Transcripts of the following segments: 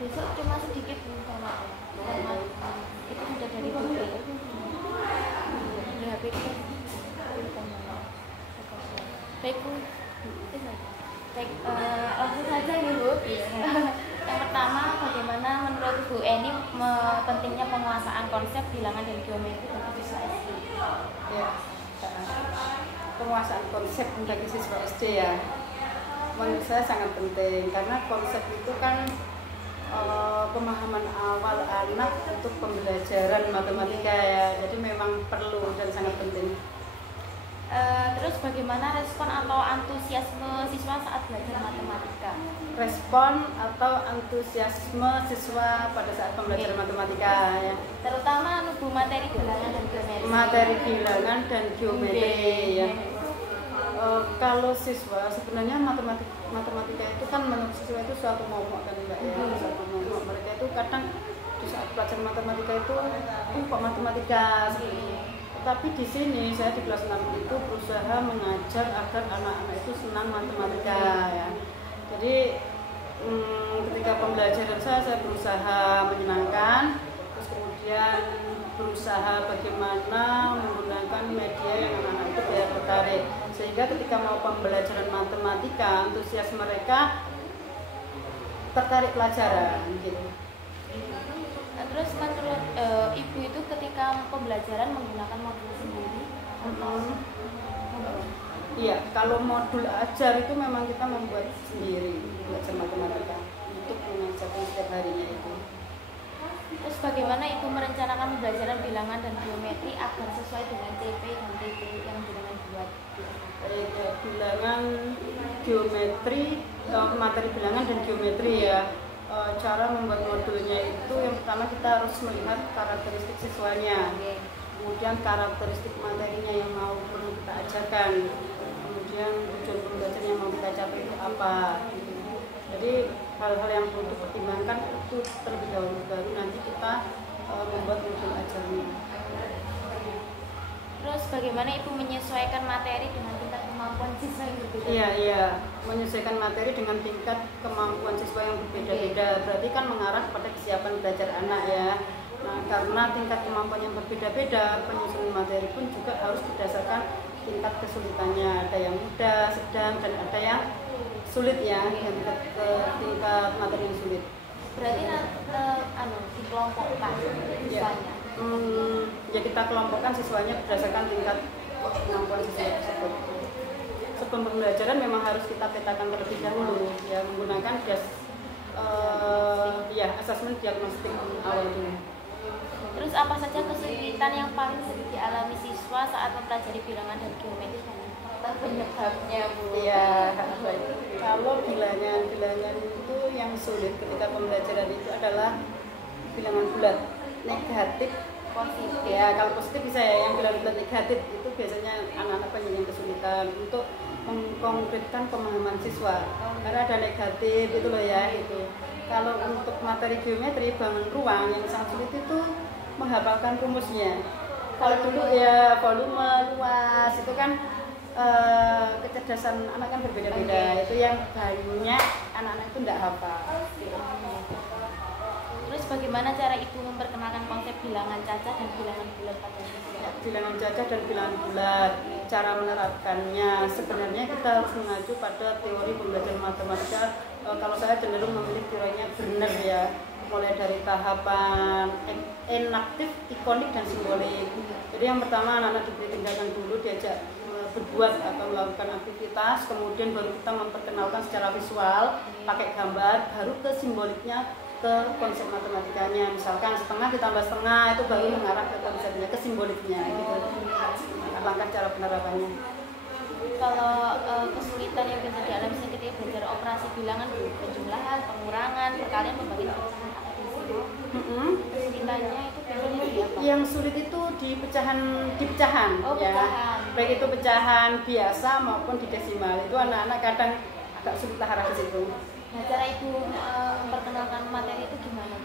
Besok cuma sedikit sama itu sudah dari buku di HP ku. Baikku. Baik, langsung saja ya Bu. Yang pertama, bagaimana menurut Bu Eni pentingnya penguasaan konsep bilangan dan geometri bagi siswa SD? Ya, penguasaan konsep bagi siswa SD ya, menurut saya sangat penting karena konsep itu kan pemahaman awal anak untuk pembelajaran matematika ya, jadi memang perlu dan sangat penting. Terus bagaimana respon atau antusiasme siswa saat belajar matematika? Respon atau antusiasme siswa pada saat pembelajaran matematika ya. Terutama Bu materi bilangan dan geometri. Materi bilangan dan geometri ya. Kalau siswa sebenarnya matematika itu kan menurut siswa itu suatu momok kan Mbak ya. Suatu momok. Mereka itu kadang di saat pelajaran matematika itu kok matematika seperti. Tapi di sini saya di kelas 6 itu berusaha mengajar agar anak-anak itu senang matematika ya. Jadi ketika pembelajaran saya berusaha menyenangkan, terus kemudian berusaha bagaimana menggunakan media yang anak-anak itu biar tertarik, sehingga ketika mau pembelajaran matematika antusias mereka tertarik pelajaran gitu. Terus menurut Ibu itu ketika pembelajaran menggunakan modul sendiri? Iya, kalau modul ajar itu memang kita membuat sendiri belajar matematika untuk mengajarkan setiap harinya itu. Terus bagaimana Ibu merencanakan pembelajaran bilangan dan geometri agar sesuai dengan TP dan TP yang bilangan buat? Bilangan geometri, materi bilangan dan geometri ya. Cara membuat modulnya itu yang pertama kita harus melihat karakteristik siswanya, kemudian karakteristik materinya yang mau perlu kita ajarkan, kemudian tujuan pembelajaran yang mau kita capai itu apa. Jadi hal-hal yang perlu dipertimbangkan itu terlebih dahulu, baru nanti kita membuat modul ajarnya. Terus bagaimana Ibu menyesuaikan materi dengan tingkat kemampuan siswa yang berbeda? Iya, menyesuaikan materi dengan tingkat kemampuan siswa yang berbeda-beda. Berarti kan mengarah kepada kesiapan belajar anak ya. Nah, karena tingkat kemampuan yang berbeda-beda, penyusunan materi pun juga harus berdasarkan tingkat kesulitannya. Ada yang mudah, sedang, dan ada yang sulit ya, dengan tingkat materi yang sulit. Berarti dikelompokkan siswanya? Ya kita kelompokkan siswanya berdasarkan tingkat kemampuan siswa tersebut. Sebelum pembelajaran memang harus kita petakan terlebih dahulu ya, menggunakan asesmen diagnostik awal dulu. Terus apa saja kesulitan yang paling sering dialami siswa saat mempelajari bilangan dan geometri dan penyebabnya Bu? Ya, kalau bilangan itu yang sulit ketika pembelajaran itu adalah bilangan bulat, negatif, positif. Ya, kalau positif bisa ya, yang bilangan bulat negatif itu biasanya anak-anak banyak yang kesulitan untuk mengkonkretkan pemahaman siswa. Karena ada negatif itu loh ya itu. Kalau untuk materi geometri bangun ruang yang sangat sulit itu menghafalkan rumusnya. Kalau dulu ya volume, luas itu kan kecerdasan anak kan berbeda-beda. Itu yang banyak anak-anak itu tidak hafal. Terus bagaimana cara Ibu memperkenalkan konsep bilangan cacat dan bilangan bulat pada siswa? Ya, bilangan cacat dan bilangan bulat, cara menerapkannya sebenarnya kita harus mengacu pada teori pembelajaran matematika. Kalau saya cenderung memilih teorinya Brenner ya, mulai dari tahapan enaktif, ikonik, dan simbolik. Jadi yang pertama anak-anak diberi tindakan dulu, diajak berbuat atau melakukan aktivitas, kemudian baru kita memperkenalkan secara visual pakai gambar, baru ke simboliknya, ke konsep matematikanya. Misalkan setengah ditambah setengah itu baru mengarah ke konsepnya, ke simboliknya gitu. Langkah cara penerapannya. Kalau kesulitan yang biasa dialami ketika belajar operasi bilangan, penjumlahan, pengurangan, perkalian, pembagian, pecahan, atau divisi, kesulitannya itu biasanya di apa? Yang sulit itu di pecahan Oh, ya. pecahan. Baik itu pecahan biasa maupun di desimal. Itu anak-anak kadang agak sulit arah ke situ. Nah, cara Ibu memperkenalkan materi itu gimana?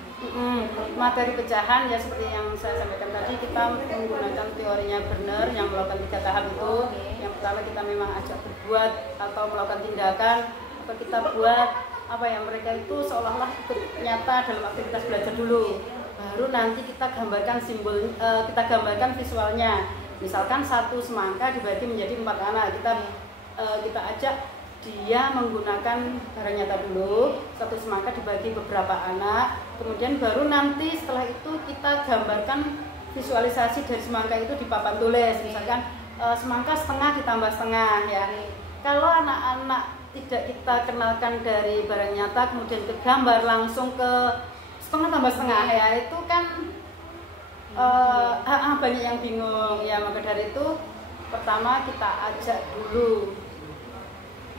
Materi pecahan ya seperti yang saya sampaikan tadi, kita menggunakan teorinya Brenner yang melakukan 3 tahap itu. Yang pertama kita memang ajak berbuat atau melakukan tindakan, atau kita buat apa ya, mereka itu seolah-olah ikut nyata dalam aktivitas belajar dulu, baru nanti kita gambarkan simbol, kita gambarkan visualnya. Misalkan satu semangka dibagi menjadi 4 anak, kita ajak dia menggunakan barang nyata dulu, satu semangka dibagi beberapa anak, kemudian baru nanti setelah itu kita gambarkan visualisasi dari semangka itu di papan tulis. Misalkan semangka setengah ditambah setengah ya. Kalau anak-anak tidak kita kenalkan dari barang nyata kemudian ke gambar langsung ke setengah tambah setengah ya, itu kan banyak yang bingung ya. Maka dari itu pertama kita ajak dulu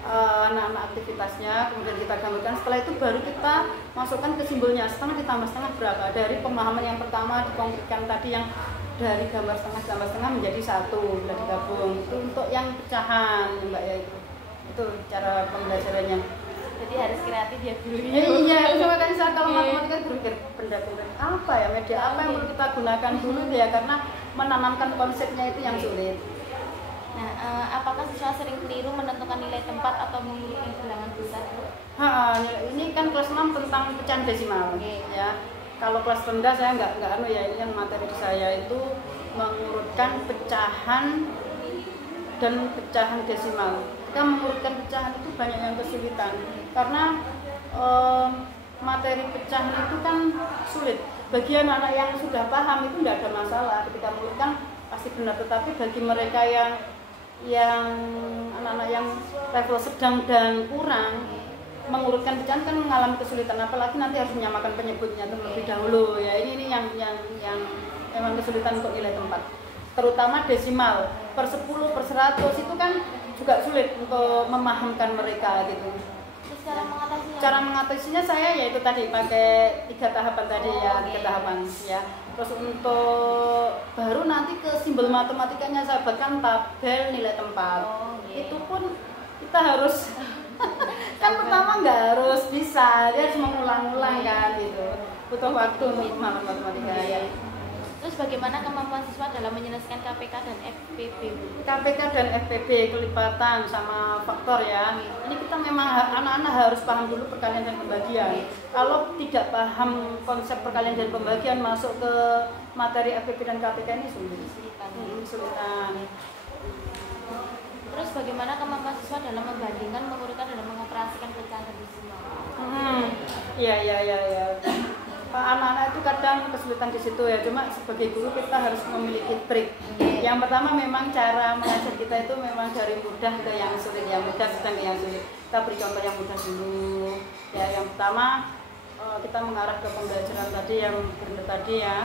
anak-anak aktivitasnya, kemudian kita gambarkan, setelah itu baru kita masukkan ke simbolnya, setengah ditambah setengah berapa. Dari pemahaman yang pertama dikonkretkan tadi yang dari gambar setengah tambah setengah menjadi satu, bila digabung, itu untuk yang pecahan Mbak ya, itu cara pembelajarannya. Jadi harus kreatif ya guru. Iya, cuma kan saya kalau matematika berpikir benda-benda apa ya, media apa yang perlu kita gunakan dulu ya, karena menanamkan konsepnya itu yang sulit. Nah, apakah siswa sering keliru menentukan nilai tempat atau mengurutkan bilangan besar? Ini kan kelas 6 tentang pecahan desimal, ya. Kalau kelas rendah saya nggak ya, ini yang materi saya itu mengurutkan pecahan dan pecahan desimal. Kita mengurutkan pecahan itu banyak yang kesulitan karena materi pecahan itu kan sulit. Bagi anak-anak yang sudah paham itu nggak ada masalah, ketika mengurutkan pasti benar. Tetapi bagi mereka yang anak-anak yang level sedang dan kurang, mengurutkan pecahan kan mengalami kesulitan, apalagi nanti harus menyamakan penyebutnya terlebih dahulu ya. Ini yang memang kesulitan untuk nilai tempat, terutama desimal per 10 per 100 itu kan juga sulit untuk memahamkan mereka gitu. Terus cara mengatasinya saya yaitu tadi pakai 3 tahapan tadi ya, 3 tahapan ya. Terus untuk baru nanti ke simbol matematikanya saya buatkan tabel nilai tempat. Itu pun kita harus kan pertama nggak harus bisa, dia harus mengulang-ulang kan gitu, butuh waktu untuk pemahaman matematika ya. Terus bagaimana kemampuan siswa dalam menyelesaikan KPK dan FPB? KPK dan FPB kelipatan sama faktor ya. Ini kita memang anak-anak harus paham dulu perkalian dan pembagian. Kalau tidak paham konsep perkalian dan pembagian masuk ke materi FPB dan KPK ini sulit. Kesulitan. Terus bagaimana kemampuan siswa dalam membandingkan, mengurutkan dan mengoperasikan pecahan desimal? Iya. Anak-anak itu kadang kesulitan di situ ya. Cuma sebagai guru kita harus memiliki trik. Yang pertama memang cara mengajar kita itu memang dari mudah ke yang sulit, yang mudah sedang ke yang sulit. Kita beri contoh yang mudah dulu. Ya, yang pertama kita mengarah ke pembelajaran tadi yang benar tadi ya.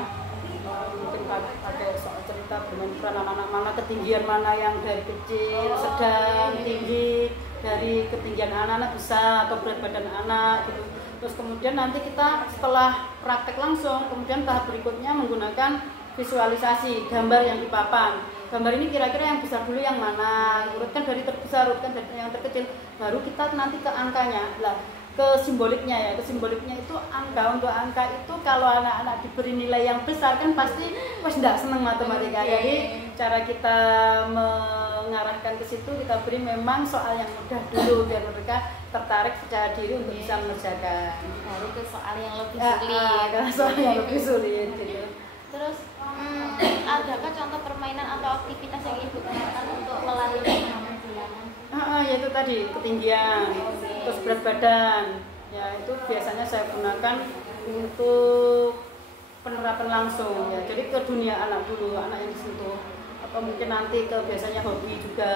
Mungkin pakai soal cerita, bermain peran anak-anak mana, ketinggian mana yang dari kecil, sedang, tinggi, dari ketinggian anak-anak bisa atau berat badan anak gitu. Terus kemudian nanti kita setelah praktek langsung, kemudian tahap berikutnya menggunakan visualisasi gambar yang di papan. Gambar ini kira-kira yang besar dulu yang mana, urutkan dari terbesar, urutkan dari yang terkecil, baru kita nanti ke angkanya. Lah, ke simboliknya ya, ke simboliknya itu angka. Untuk angka itu kalau anak-anak diberi nilai yang besar kan pasti nggak seneng matematika. Jadi cara kita mengarahkan ke situ, kita beri memang soal yang mudah dulu biar mereka tertarik, percaya diri untuk bisa mengerjakan. Baru ke soal yang lebih sulit. Soal yang lebih sulit gitu. Terus adakah contoh permainan atau aktivitas yang ibu gunakan untuk melatih pemahaman bilangan? Yaitu tadi ketinggian, terus berat badan. Ya itu biasanya saya gunakan untuk penerapan langsung ya. Jadi ke dunia anak dulu, anak yang disentuh. Atau mungkin nanti ke biasanya hobi juga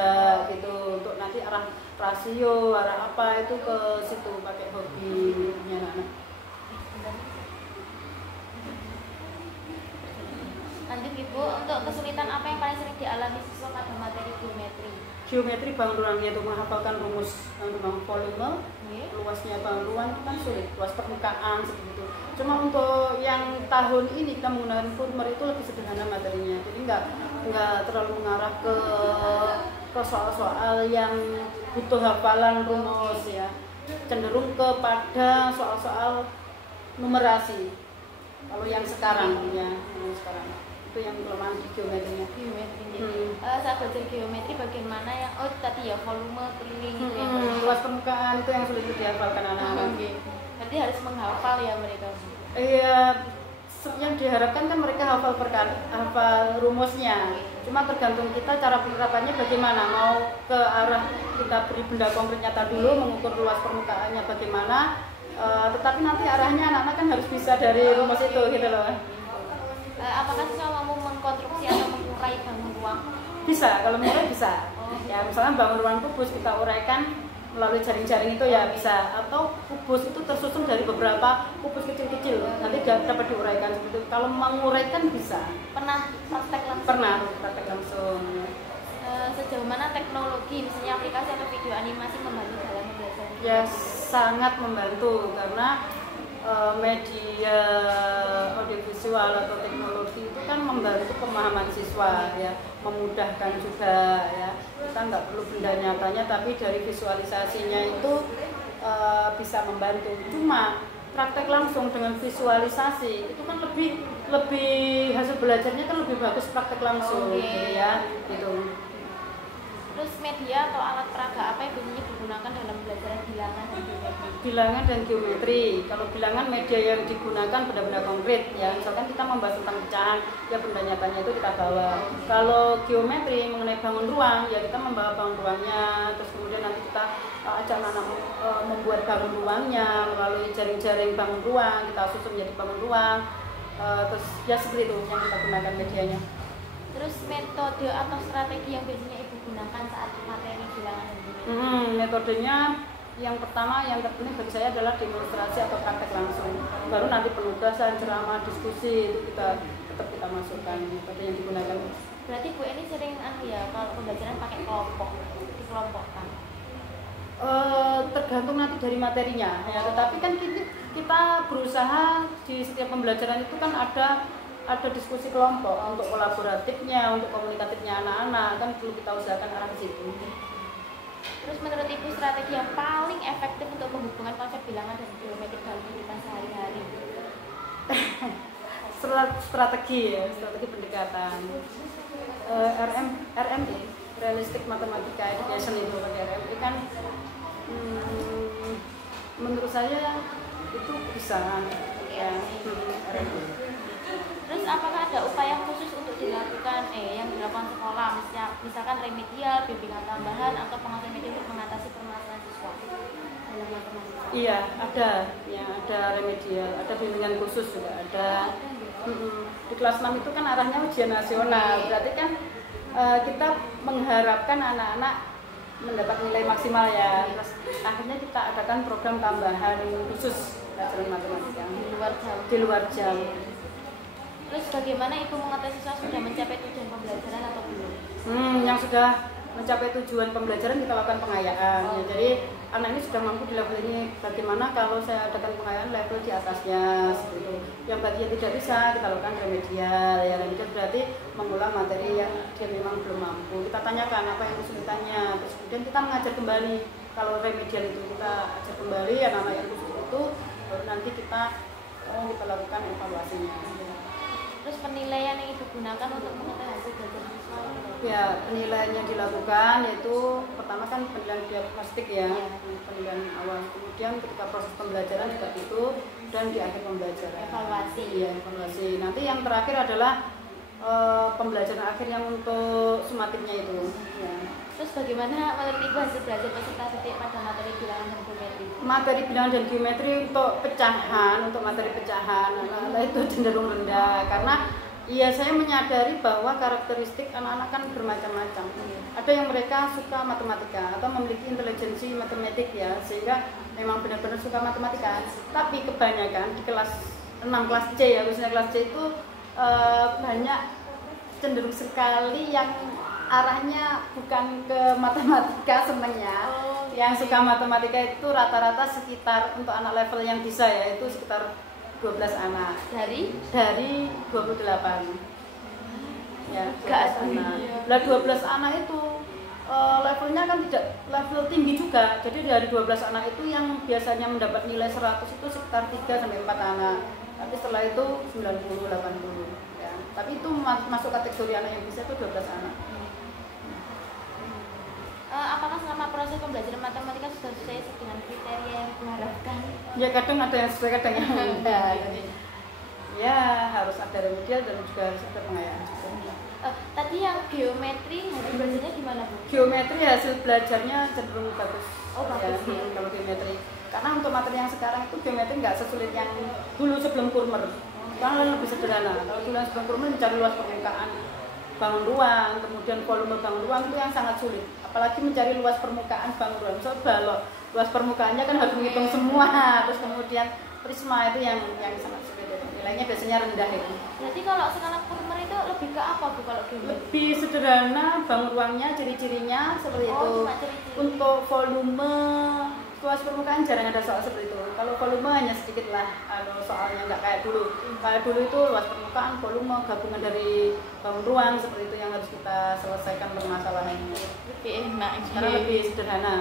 gitu, untuk nanti arah rasio, arah apa itu ke situ pakai hobinya anak-anak. Lanjut Ibu, untuk kesulitan apa yang paling sering dialami siswa pada materi geometri? Geometri bangun ruang, yaitu menghafalkan rumus volume, luasnya bangun ruang itu kan sulit, luas permukaan seperti itu. Cuma untuk yang tahun ini kita menggunakan Furmer itu lebih sederhana materinya, jadi nggak terlalu mengarah ke soal-soal yang butuh hafalan rumus ya, cenderung kepada soal-soal numerasi. Kalau yang sekarang ya, yang sekarang. itu yang kelemahan di geometrinya. Geometri. Saat belajar geometri bagian mana yang tadi ya volume keliling itu ya. Luas permukaan itu yang sulit dihafalkan anak-anak. Berarti harus menghafal ya mereka. Iya, yang diharapkan kan mereka hafal rumusnya. Cuma tergantung kita cara penerapannya bagaimana. Mau ke arah kita beri benda konkret nyata dulu, mengukur luas permukaannya bagaimana. Tetapi nanti arahnya anak-anak kan harus bisa dari rumus itu gitu loh. Apakah siswa mampu mengkonstruksi atau mengurai bangun ruang? Bisa, kalau mengurai bisa. Ya misalnya bangun ruang kubus kita uraikan melalui jaring-jaring itu ya bisa. Atau kubus itu tersusun dari beberapa kubus kecil-kecil, nanti dapat diuraikan seperti itu. Kalau menguraikan bisa. Pernah praktek langsung? Pernah praktek langsung. Sejauh mana teknologi, misalnya aplikasi atau video animasi membantu dalam belajar? Ya sangat membantu karena media audiovisual atau teknologi itu kan membantu pemahaman siswa ya, memudahkan juga ya. Kita nggak perlu benda nyatanya tapi dari visualisasinya itu bisa membantu. Cuma praktek langsung dengan visualisasi itu kan lebih hasil belajarnya kan lebih bagus praktek langsung gitu ya gitu. Terus media atau alat peraga apa yang biasanya digunakan dalam belajar bilangan dan geometri? Bilangan dan geometri. Kalau bilangan media yang digunakan benda-benda konkret ya, misalkan kita membahas tentang pecahan, ya benda nyatanya itu kita bawa. Kalau geometri mengenai bangun ruang, ya kita membawa bangun ruangnya, terus kemudian nanti kita ajak anak membuat bangun ruangnya melalui jaring-jaring bangun ruang, kita susun menjadi bangun ruang. Terus ya seperti itu yang kita gunakan medianya. Terus metode atau strategi yang biasanya Ibu gunakan saat materi bilangan dan geometri? Metodenya yang pertama, yang terpenting bagi saya adalah demonstrasi atau praktek langsung. Baru nanti penugasan, ceramah, diskusi itu kita tetap kita masukkan metode yang digunakan. Berarti Bu ini sering kalau pembelajaran pakai kelompok, dikelompokkan? Tergantung nanti dari materinya ya. Tetapi kan kita berusaha di setiap pembelajaran itu kan ada diskusi kelompok untuk kolaboratifnya, untuk komunikatifnya anak-anak, kan perlu kita usahakan arah ke situ. Terus menurut Ibu strategi yang paling efektif untuk menghubungkan konsep bilangan dan geometri dalam kehidupan sehari-hari? strategi pendekatan. RMI, Realistic Mathematical Education itu pakai RMI kan menurut saya itu bisa ya. RMI. Terus apakah ada upaya khusus untuk dilakukan yang dilakukan sekolah, misalkan remedial, bimbingan tambahan atau pengawasan media untuk mengatasi permasalahan siswa dalam matematika? Iya, ada remedial, ada bimbingan khusus juga ada. Di kelas 6 itu kan arahnya ujian nasional, berarti kan kita mengharapkan anak-anak mendapat nilai maksimal ya. Terus akhirnya kita adakan program tambahan khusus pelajaran matematika di luar jam. Terus bagaimana Ibu mengetahui siswa sudah mencapai tujuan pembelajaran atau belum? Yang sudah mencapai tujuan pembelajaran kita lakukan pengayaan. Ya, jadi anak ini sudah mampu di level ini. Bagaimana kalau saya adakan pengayaan level di atasnya, seperti itu. Yang bagi yang tidak bisa kita lakukan remedial. Ya, remedial berarti mengulang materi yang dia memang belum mampu. Kita tanyakan apa yang kesulitannya. Terus kemudian kita mengajar kembali. Kalau remedial itu kita ajar kembali anak-anak yang khusus itu, baru nanti kita lakukan evaluasinya. Terus penilaian yang Ibu gunakan untuk mengetahui hasil belajar siswa? Ya, penilaian yang dilakukan yaitu pertama kan penilaian diagnostik ya, penilaian awal. Kemudian ketika proses pembelajaran seperti itu dan di akhir pembelajaran. Evaluasi. Iya, evaluasi. Nanti yang terakhir adalah pembelajaran akhir yang untuk sumatifnya itu. Ya. Terus bagaimana menurut Ibu hasil belajar peserta didik pada materi bilangan dan geometri? Materi bilangan dan geometri untuk materi pecahan, itu cenderung rendah karena iya saya menyadari bahwa karakteristik anak-anak kan bermacam-macam. Ada yang mereka suka matematika atau memiliki intelijensi matematik ya, sehingga memang benar-benar suka matematika. Tapi kebanyakan di kelas 6 kelas C ya, khususnya kelas C itu banyak cenderung sekali yang arahnya bukan ke matematika senengnya. Yang suka matematika itu rata-rata sekitar untuk anak level yang bisa ya itu sekitar 12 anak dari 28 ya 12 anak. Lah 12 anak itu levelnya kan tidak level tinggi juga. Jadi dari 12 anak itu yang biasanya mendapat nilai 100 itu sekitar 3 sampai 4 anak. Tapi setelah itu 90 80 ya. Tapi itu masuk kategori anak yang bisa itu 12 anak. Apakah selama proses pembelajaran matematika sudah sesuai dengan kriteria yang diharapkan? Ya kadang ada yang sesuai, kadang yang enggak. Jadi ya harus ada remedial dan juga harus ada pengayaan juga. Tadi yang geometri hasil belajarnya gimana, Bu? Geometri hasil belajarnya cenderung bagus. Oh, bagus ya. Kalau geometri. Karena untuk materi yang sekarang itu geometri nggak sesulit yang dulu sebelum Kurmer. Karena lebih sederhana. Kalau dulu sebelum Kurmer mencari luas permukaan bangun ruang, kemudian volume bangun ruang itu yang sangat sulit. Apalagi mencari luas permukaan bangun ruang. So balok luas permukaannya kan harus menghitung semua. Terus kemudian prisma itu yang sangat sulit. Nilainya biasanya rendah itu. Berarti kalau skala Kurmer itu lebih ke apa, Bu, kalau geometri? Lebih sederhana bangun ruangnya, ciri-cirinya seperti itu. Ciri-ciri. Untuk volume luas permukaan jarang ada soal seperti itu. Kalau volume hanya sedikit lah, soalnya nggak kayak dulu. Kayak dulu itu luas permukaan, volume, gabungan dari bangun ruang seperti itu yang harus kita selesaikan permasalahannya. Lebih enak. Karena lebih sederhana.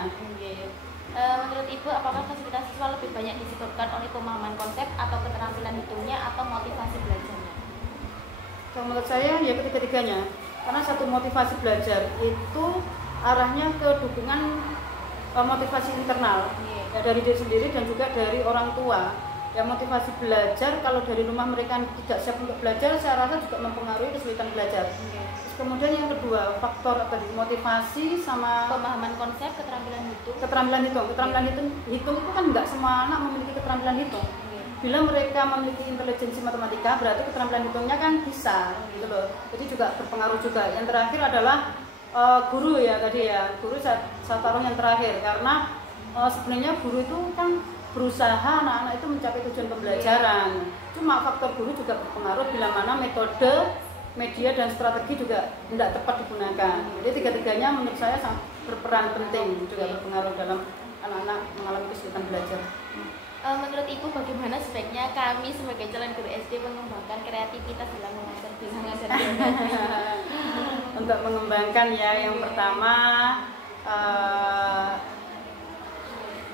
Menurut Ibu, apakah fasilitas siswa lebih banyak disebabkan oleh pemahaman konsep atau keterampilan hitungnya atau motivasi belajarnya? Kalau menurut saya ya ketiga-tiganya. Karena satu motivasi belajar itu arahnya ke dukungan motivasi internal ya, dari diri sendiri dan juga dari orang tua. Ya motivasi belajar kalau dari rumah mereka tidak siap untuk belajar, saya rasa juga mempengaruhi kesulitan belajar. Terus kemudian yang kedua, faktor tadi motivasi sama pemahaman konsep, keterampilan hitung. Keterampilan hitung itu kan nggak semua anak memiliki keterampilan hitung. Bila mereka memiliki intelijensi matematika, berarti keterampilan hitungnya kan bisa, gitu loh. Jadi juga berpengaruh juga. Yang terakhir adalah guru ya tadi ya. Guru saya taruh yang terakhir karena sebenarnya guru itu kan berusaha anak-anak itu mencapai tujuan pembelajaran. Cuma faktor guru juga berpengaruh bila mana metode, media dan strategi juga tidak tepat digunakan. Jadi tiga-tiganya menurut saya sangat berperan penting juga berpengaruh dalam anak-anak mengalami kesulitan belajar. Menurut Ibu, bagaimana sebaiknya kami sebagai calon guru SD mengembangkan kreativitas dalam mengajar bilangan dan geometri? Untuk mengembangkan ya, yang pertama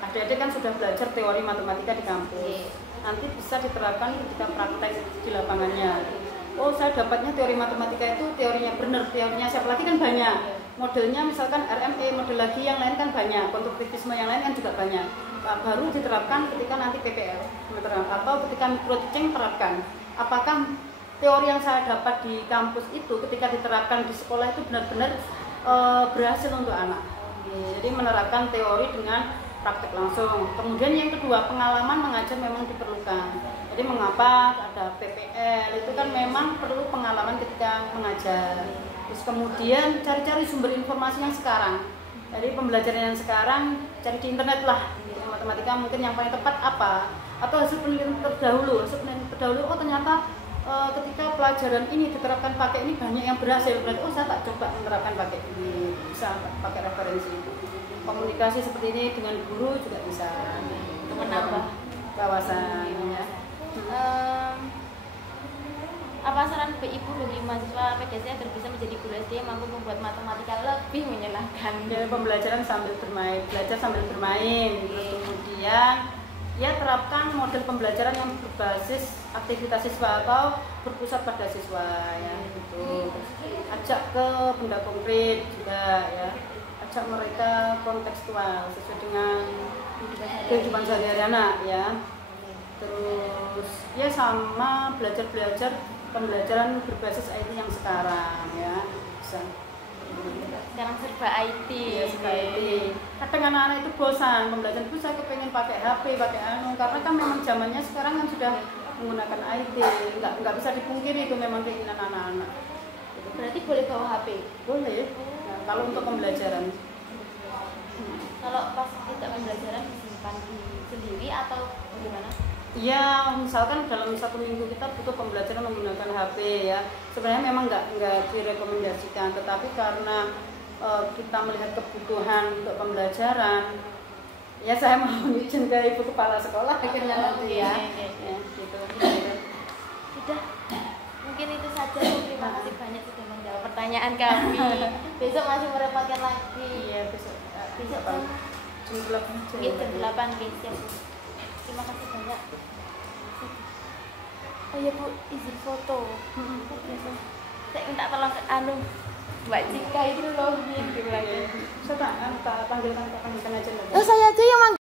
adik-adik kan sudah belajar teori matematika di kampus. Nanti bisa diterapkan ketika praktek di lapangannya. Oh, saya dapatnya teori matematika itu teorinya benar, teorinya siapa lagi kan banyak. Modelnya misalkan RME, model lagi yang lain kan banyak, konstruktivisme yang lain kan juga banyak. Nah, baru diterapkan ketika nanti PPL atau ketika mikroteaching terapkan. Apakah teori yang saya dapat di kampus itu ketika diterapkan di sekolah itu benar-benar berhasil untuk anak. Jadi menerapkan teori dengan praktek langsung. Kemudian yang kedua, pengalaman mengajar memang diperlukan. Jadi mengapa ada PPL itu kan memang perlu pengalaman ketika mengajar. Terus kemudian cari-cari sumber informasi yang sekarang. Jadi pembelajaran yang sekarang cari di internet lah. Matematika mungkin yang paling tepat apa? Atau hasil penelitian terdahulu. Oh ternyata ketika pelajaran ini diterapkan pakai ini banyak yang berhasil. Berarti saya tak coba menerapkan pakai ini. Bisa pakai referensi. Komunikasi seperti ini dengan guru juga bisa untuk menambah wawasan ya. Apa saran Ibu bagi mahasiswa PGC agar bisa menjadi guru SD yang mampu membuat matematika lebih menyenangkan? Ya, pembelajaran sambil bermain, belajar sambil bermain. Kemudian ya terapkan model pembelajaran yang berbasis aktivitas siswa atau berpusat pada siswa ya gitu. Ajak ke benda konkret juga ya. Ajak mereka kontekstual sesuai dengan kehidupan sehari-hari anak ya. Terus ya sama belajar pembelajaran berbasis IT yang sekarang ya bisa. Sekarang serba IT. Ya, serba IT. Kadang anak-anak itu bosan pembelajaran itu saya kepengen pakai HP, pakai karena kan memang zamannya sekarang kan sudah menggunakan IT. Nggak bisa dipungkiri itu memang keinginan anak-anak. Berarti boleh bawa HP? Boleh. Nah, kalau untuk pembelajaran. Kalau pas tidak pembelajaran disimpan sendiri atau bagaimana? Ya, misalkan dalam satu minggu kita butuh pembelajaran menggunakan HP ya. Sebenarnya memang nggak direkomendasikan, tetapi karena kita melihat kebutuhan untuk pembelajaran, ya saya mau izin ke ibu kepala sekolah akhirnya nanti ya. Ya, gitu. Sudah, mungkin itu saja. Terima kasih banyak sudah menjawab pertanyaan kami. Besok masih merepotkan lagi. Iya, besok jam 8 jam 8 siap. Terima kasih banyak. Oh iya Bu, izin foto. Oke. Saya minta tolong ke Mbak Cika itu loh, gitu lagi. Saya tak panggilkan aja. Oh saya